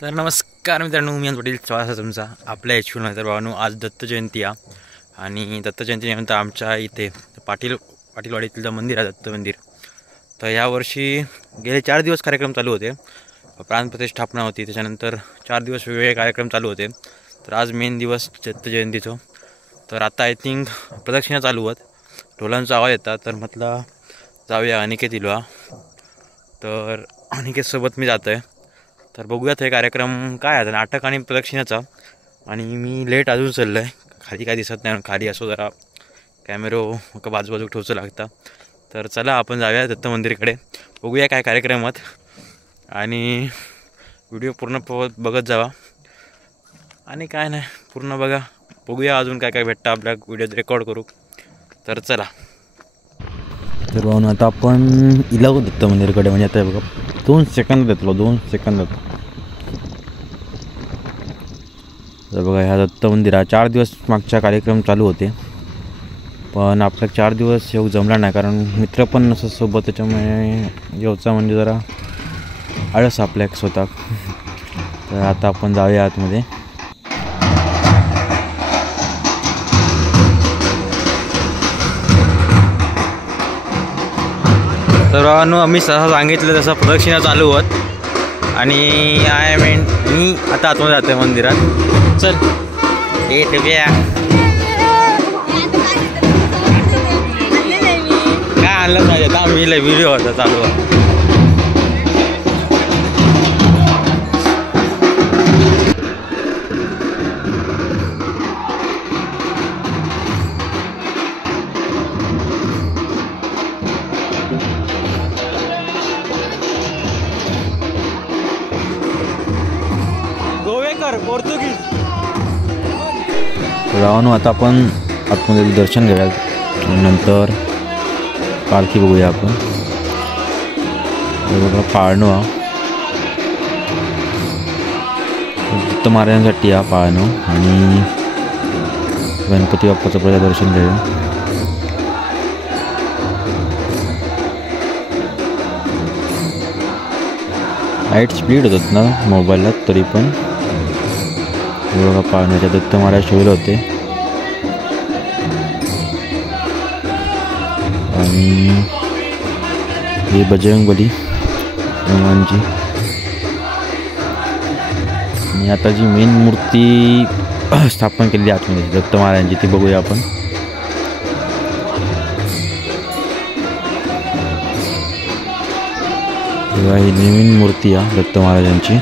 तर नमस्कार मित्रांनो, मी वडील स्वागत तुमचा आपल्या एचपी. तर भावांनो, आज दत्त जयंती आहे आणि दत्त जयंतीनिमित्त आमच्या इथे पाटीलवाडीतील मंदिर आहे, दत्त मंदिर. तर यावर्षी गेले 4 दिवस कार्यक्रम चालू होते. प्राणप्रतिष्ठापना होती, त्याच्यानंतर 4 दिवस वेगवेगळे कार्यक्रम चालू होते. तर आज मेन दिवस दत्त जयंतीचं. तर आता आय थिंक प्रदक्षिणा चालू होत, ढोलांचा आवाज येतात. तर म्हटलं जाऊया अनिकेत इलवा. तर अनिकेतसोबत मी जातो आहे. तर बघूयात हे कार्यक्रम काय आहे, नाटक आणि प्रदक्षिणाचा. आणि मी लेट अजून चाललो आहे, खाली काय दिसत नाही, खाली असो जरा कॅमेरो बाजूबाजू ठेवचं लागतं. तर चला आपण जाऊया दत्त मंदिरकडे, बघूया काय कार्यक्रमात आणि व्हिडिओ पूर्ण बघत जावा. आणि काय नाही, पूर्ण बघा, बघूया अजून काय काय भेटतं आपल्या व्हिडिओत रेकॉर्ड करू. तर चला. तर भाऊ आता आपण इलाव दत्त मंदिरकडे, म्हणजे आता बघा 2 सेकंद देतलो, 2 सेकंदात. तर बघा ह्या दत्त मंदिरात 4 दिवस मागचा कार्यक्रम चालू होते, पण आपल्या 4 दिवस येऊ जमला नाही, कारण मित्र पण नसत सोबत. त्याच्यामुळे येऊचा म्हणजे जरा आळस आपल्या स्वतः. तर आता आपण जाऊया आतमध्ये. तर आम्ही सहसा सांगितलं तसं प्रदक्षिणा चालू होत आणि मी आता आतमध्ये जातो आहे मंदिरात. चल ए टुक्या, काय आणलं पाहिजे आता, मी व्हिडिओ होता चालू आहे. पोर्तुगीज रावण. आता आपण आतमध्ये दर्शन घेऊया, नंतर पालखी बघूया आपण. बघा पाळणं दत्त महाराजांसाठी हा पाळणं, आणि गणपती बाप्पाचं पहिलं दर्शन घेऊया. लाईट स्पीड होतात ना मोबाईलला, तरी पण बघा पाळण्याच्या दत्त महाराज ठेवले होते. आणि हे बजरंगबली हनुमानजी. आणि आता जी मेन मूर्ती स्थापन केलेली आतमध्ये दत्त महाराजांची, ती बघूया आपण. तेव्हा ही नवीन मूर्ती आहे दत्त महाराजांची.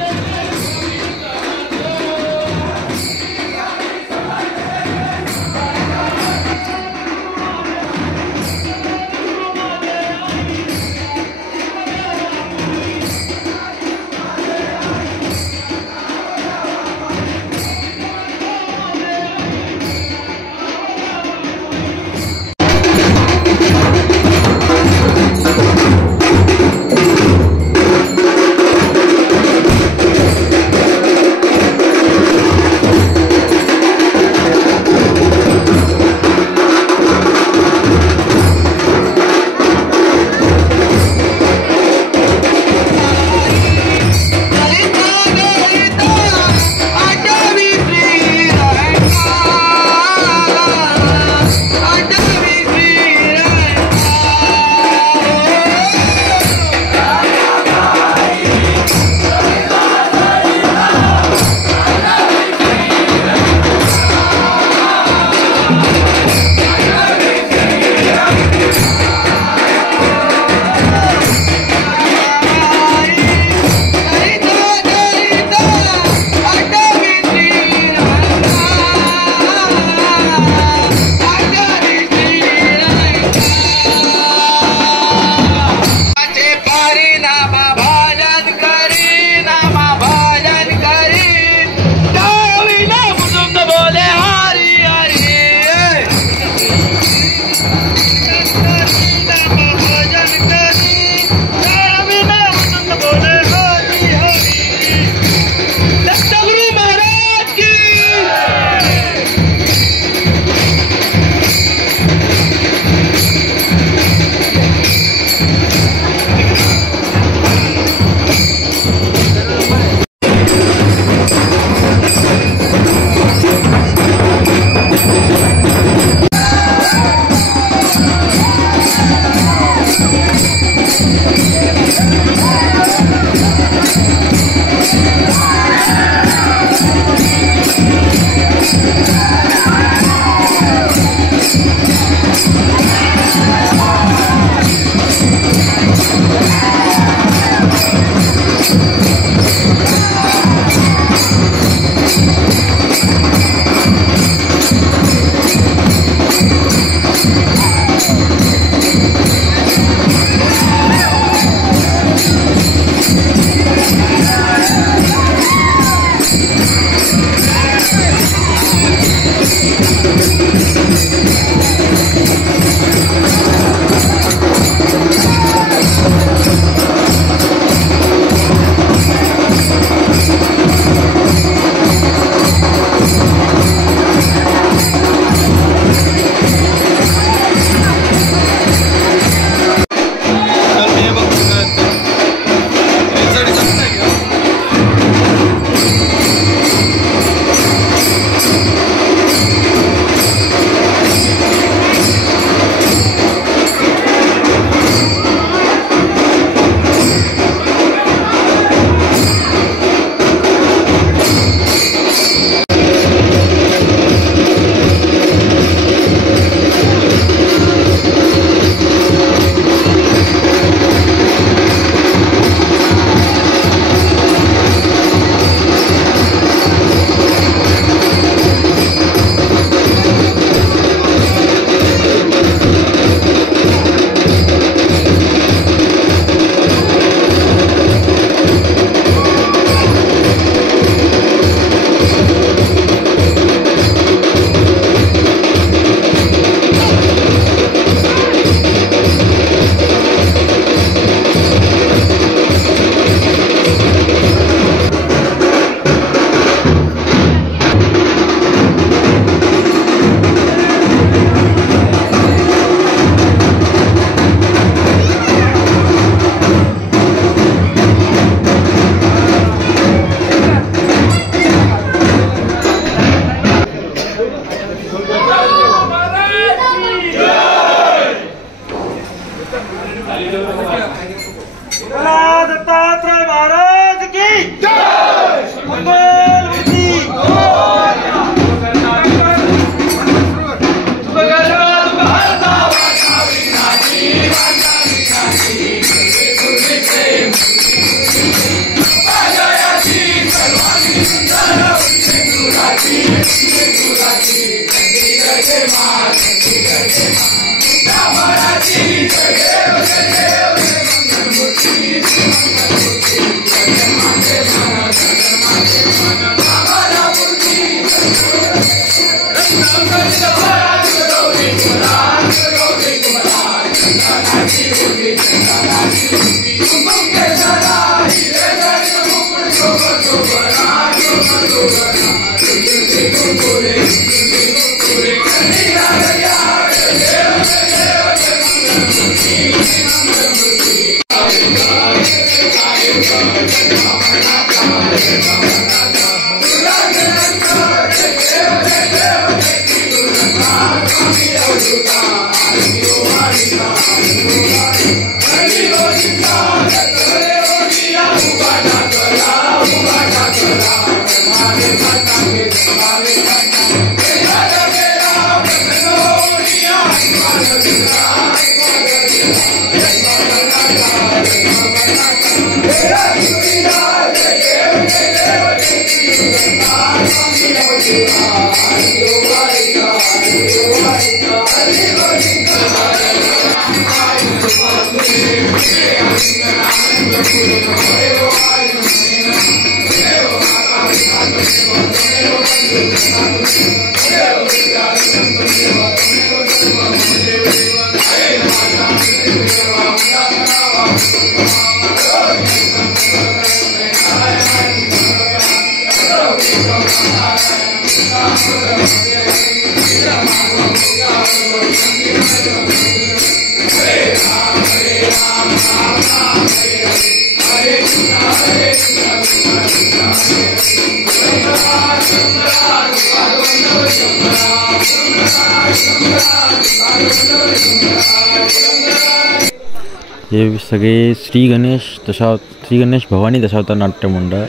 हे सगळे श्री गणेश भवानी दशावतार नाट्य मंडळ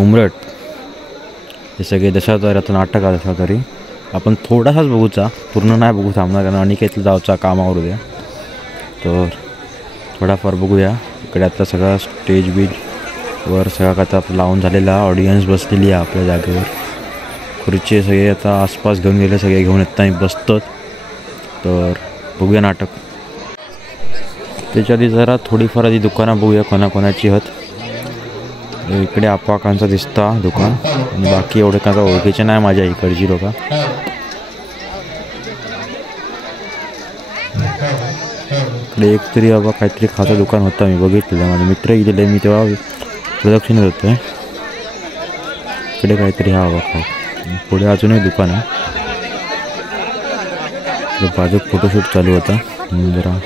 उमरट हे सगळे दशावताराचं नाटक आहे. दशावतारी आपण थोडासाच बघूचा, पूर्ण नाही बघू थांबणार कारण अनिकेतला जाऊचा कामावर उद्या, तर थोडाफार बघूया. इकडे आता सगळा स्टेज बीज वर सगळा आता लावून झालेला, ऑडियन्स बसलेली आहे आपल्या जागेवर. खुर्ची सगळे आता आसपास घेऊन गेले, सगळे घेऊन येत नाही बसतात. तर बघूया नाटक. त्याच्या आधी जरा थोडीफार आधी दुकानं बघूया कोणाकोणाची आहेत. इकडे आपाकांचा दिसता दुकान आणि बाकी एवढे का ओळखीचे नाही माझ्या इकडची लोक. इकडे एकतरी बाबा काहीतरी खातं दुकान होतं, मी बघितलेलं, माझे मित्र गेलेले, मी तेव्हा प्रदक्षिणेत होतो. इकडे काहीतरी हा बाबा खा, पुढे अजूनही दुकान आहे. बाजूक फोटोशूट चालू होता जरा.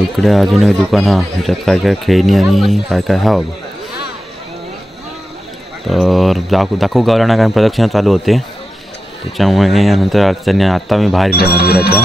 इकडे अजून एक दुकान हा, ह्याच्यात काय काय खेळणी आणि काय काय हा बाबा. तर दाखवू गावराना काय प्रदक्षिणा चालू होते, त्याच्यामुळे नंतर त्यांनी आता मी बाहेर गेले मंदिराच्या.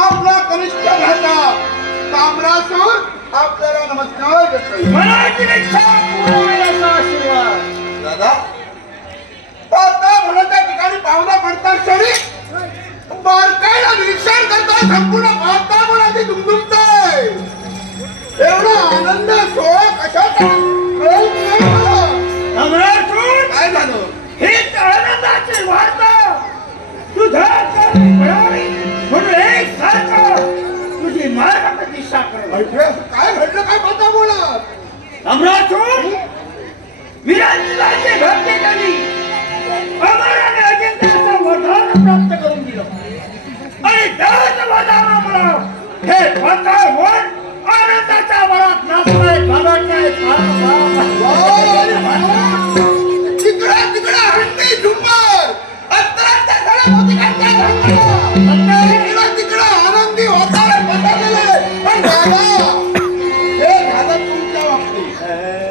आपला कनिष्ठ भाचा ताम्रासूर आपल्याला नमस्कार करतो. मनाची इच्छा पूर्ण होण्याचा आशीर्वाद. दादा आता भरत्या ठिकाणी पावला पडतात क्षणी बारकाईला निरीक्षण करता संपूर्ण वातावरणाची दुमदुमतय. एवढा आनंद सोहळा कशाचा ताम्रासूर काय झालं? हीच आनंदाची वार्ता तुझ्या म्हणून एक सारखं तुझी मार्ग दिशा कर. काय घडलं? काय पता बोलत? ताम्रासूर विराजीचे भक्ती केली. अमराने अजिंक्याचं वरदान प्राप्त करून दिलं आणि त्याच वरदानामुळं हे वातावरण आनंदाच्या वरात नाचतंय, बाबांच्या तिकडा तिकडा हंडी झुंबर अंतराच्या सडा मोतिकांच्या रंगला तिकडा तिकडा आनंदी वातावरण पसरलेलं आहे. पण दादा हे झालं तुमच्या बाबतीत.